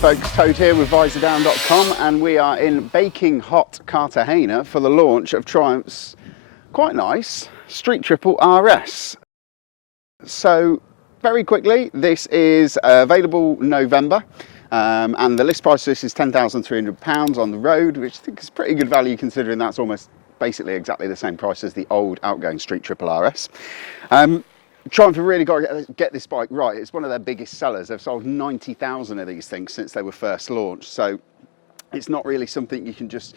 folks, Toad here with Visordown.com, and we are in baking hot Cartagena for the launch of Triumph's quite nice Street Triple RS. So very quickly, this is available November, and the list price of this is £10,300 on the road, which I think is pretty good value considering that's almost basically exactly the same price as the old outgoing Street Triple RS. Triumph have really got to get this bike right. It's one of their biggest sellers. They've sold 90,000 of these things since they were first launched. So it's not really something you can just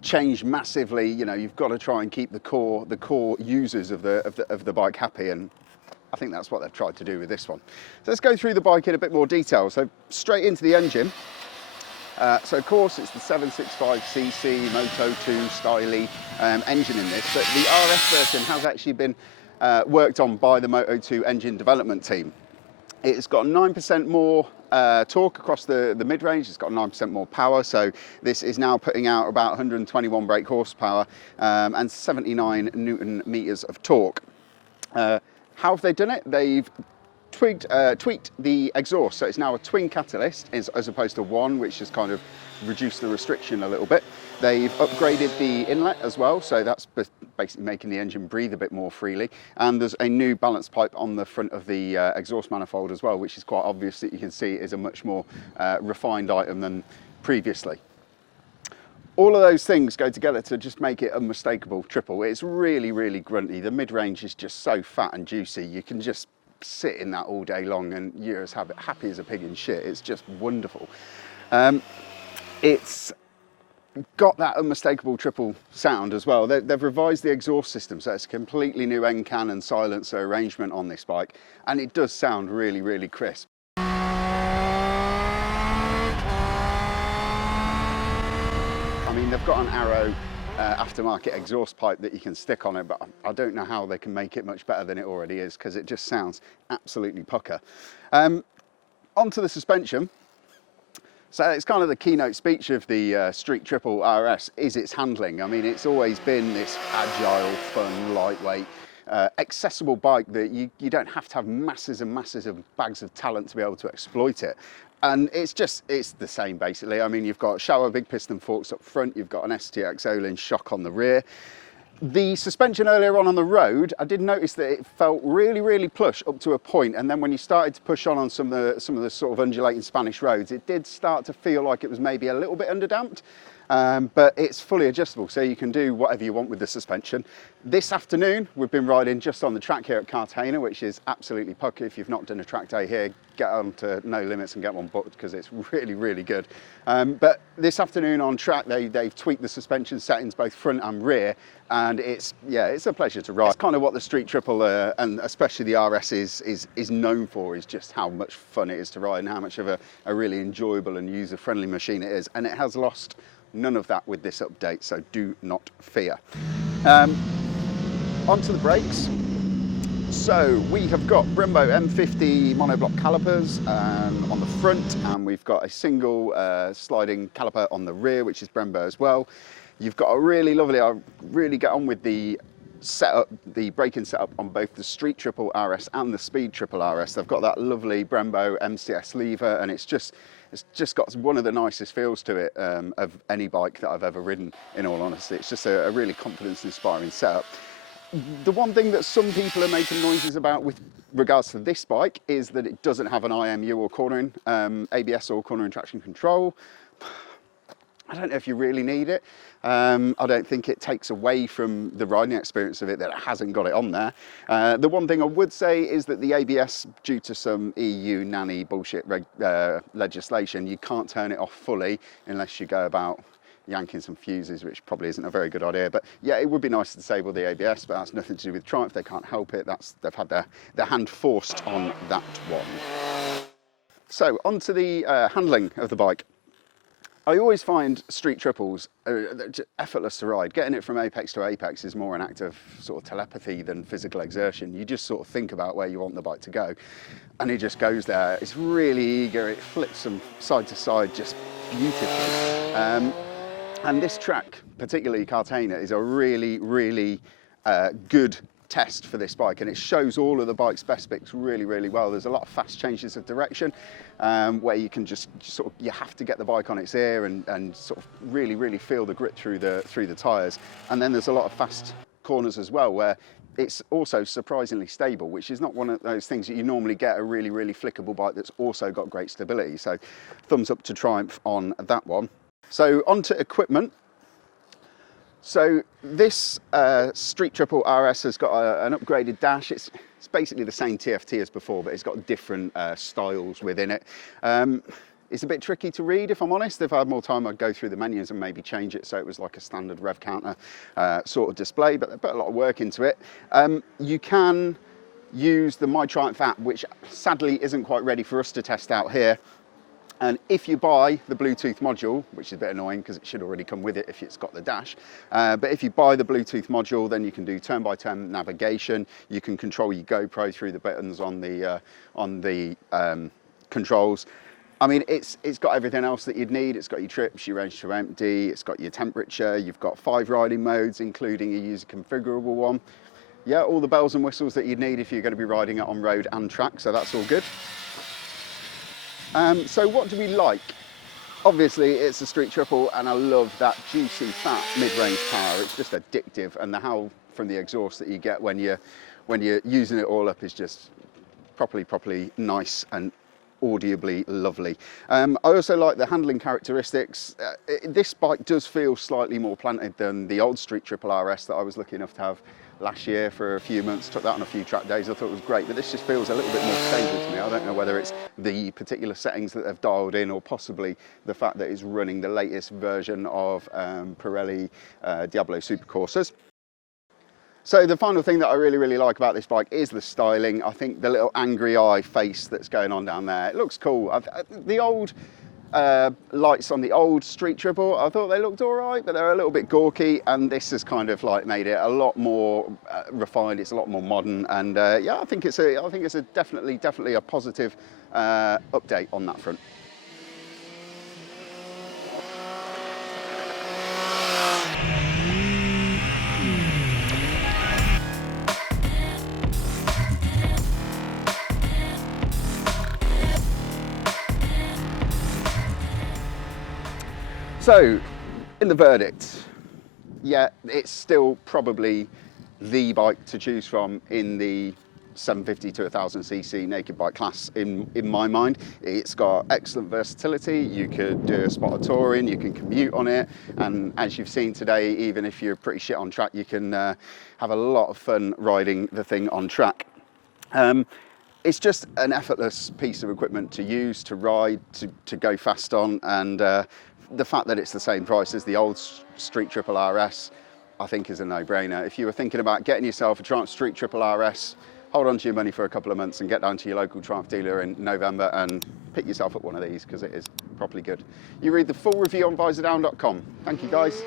change massively. You know, you've got to try and keep the core users of the bike happy, and I think that's what they've tried to do with this one. So let's go through the bike in a bit more detail. So straight into the engine. So of course it's the 765cc Moto 2 styly engine in this, but the RS version has actually been worked on by the Moto 2 engine development team. It's got 9% more torque across the mid-range. It's got 9% more power, so this is now putting out about 121 brake horsepower and 79 Newton meters of torque. How have they done it? They've tweaked the exhaust, so it's now a twin catalyst as opposed to one, which has kind of reduced the restriction a little bit. They've upgraded the inlet as well, so that's basically making the engine breathe a bit more freely. And there's a new balance pipe on the front of the exhaust manifold as well, which is quite obvious that you can see is a much more refined item than previously. All of those things go together to just make it unmistakable triple. It's really, really grunty. The mid-range is just so fat and juicy. You can just sit in that all day long and you're as happy as a pig in shit. It's just wonderful. It's got that unmistakable triple sound as well. They've revised the exhaust system, so it's a completely new end can and silencer arrangement on this bike, and it does sound really, really crisp. I mean, they've got an Arrow aftermarket exhaust pipe that you can stick on it, but I don't know how they can make it much better than it already is, because it just sounds absolutely pucker. Onto the suspension. So it's kind of the keynote speech of the Street Triple RS is its handling. I mean, it's always been this agile, fun, lightweight, accessible bike that you don't have to have masses and masses of bags of talent to be able to exploit it. And it's the same basically. I mean, you've got Showa big piston forks up front, you've got an STX Olin shock on the rear. The suspension earlier on the road, I did notice that it felt really, really plush up to a point, and then when you started to push on some of the sort of undulating Spanish roads, it did start to feel like it was maybe a little bit underdamped. But it's fully adjustable, so you can do whatever you want with the suspension. This afternoon, we've been riding just on the track here at Cartagena, which is absolutely pucker. If you've not done a track day here, get on to No Limits and get one booked, because it's really, really good. But this afternoon on track, they've tweaked the suspension settings, both front and rear, and it's a pleasure to ride. It's kind of what the Street Triple, and especially the RS is known for, is just how much fun it is to ride and how much of a really enjoyable and user-friendly machine it is. And it has lost none of that with this update, so do not fear. Onto the brakes. So we have got Brembo M50 monoblock calipers on the front, and we've got a single sliding caliper on the rear, which is Brembo as well. You've got a really lovely, I really get on with the setup, the braking setup on both the Street Triple RS and the Speed Triple RS. They've got that lovely Brembo MCS lever, and it's just got one of the nicest feels to it of any bike that I've ever ridden, in all honesty. It's just a really confidence-inspiring setup. The one thing that some people are making noises about with regards to this bike is that it doesn't have an IMU or cornering, ABS or cornering traction control. I don't know if you really need it. I don't think it takes away from the riding experience of it that it hasn't got it on there. The one thing I would say is that the ABS, due to some EU nanny bullshit legislation, you can't turn it off fully unless you go about yanking some fuses, which probably isn't a very good idea. But yeah, it would be nice to disable the ABS, but that's nothing to do with Triumph. They can't help it. They've had their hand forced on that one. So onto the handling of the bike. I always find Street Triples effortless to ride. Getting it from apex to apex is more an act of sort of telepathy than physical exertion. You just sort of think about where you want the bike to go, and it just goes there. It's really eager. It flips from side to side just beautifully. And this track, particularly Cartagena, is a really, really good test for this bike, and it shows all of the bike's best bits really, really well. There's a lot of fast changes of direction where you can just sort of, you have to get the bike on its ear and sort of really, really feel the grip through the tyres. And then there's a lot of fast corners as well, where it's also surprisingly stable, which is not one of those things that you normally get a really, really flickable bike that's also got great stability. So thumbs up to Triumph on that one. So onto equipment. So this Street Triple RS has got an upgraded dash. It's basically the same TFT as before, but it's got different styles within it. It's a bit tricky to read, if I'm honest. If I had more time, I'd go through the menus and maybe change it so it was like a standard rev counter sort of display, but they put a lot of work into it. You can use the My Triumph app, which sadly isn't quite ready for us to test out here. And if you buy the Bluetooth module, which is a bit annoying because it should already come with it if it's got the dash, but if you buy the Bluetooth module, then you can do turn-by-turn navigation. You can control your GoPro through the buttons on the controls. I mean, it's got everything else that you'd need. It's got your trips, your range to empty, it's got your temperature, you've got 5 riding modes, including a user configurable one. Yeah, all the bells and whistles that you'd need if you're going to be riding it on road and track, so that's all good. So what do we like? Obviously it's a Street Triple, and I love that juicy fat mid-range power. It's just addictive, and the howl from the exhaust that you get when you're using it all up is just properly nice and audibly lovely. I also like the handling characteristics. This bike does feel slightly more planted than the old Street Triple RS that I was lucky enough to have last year for a few months. Took that on a few track days. I thought it was great, but this just feels a little bit more stable to me. I don't know whether it's the particular settings that they've dialed in, or possibly the fact that it's running the latest version of Pirelli Diablo Supercorsas. So the final thing that I really like about this bike is the styling. I think the little angry eye face that's going on down there, it looks cool. The old lights on the old Street Triple, I thought they looked all right, but they're a little bit gawky, and this has kind of like made it a lot more refined. It's a lot more modern, and yeah, I think it's definitely a positive update on that front. So, in the verdict, yeah, it's still probably the bike to choose from in the 750 to 1000cc naked bike class in my mind. It's got excellent versatility. You could do a spot of touring, you can commute on it, and as you've seen today, even if you're pretty shit on track, you can have a lot of fun riding the thing on track. It's just an effortless piece of equipment to use, to ride, to go fast on, and the fact that it's the same price as the old Street Triple RS, I think is a no-brainer. If you were thinking about getting yourself a Triumph Street Triple RS, hold on to your money for a couple of months and get down to your local Triumph dealer in November and pick yourself up one of these, because it is properly good. You read the full review on Visordown.com. Thank you, guys.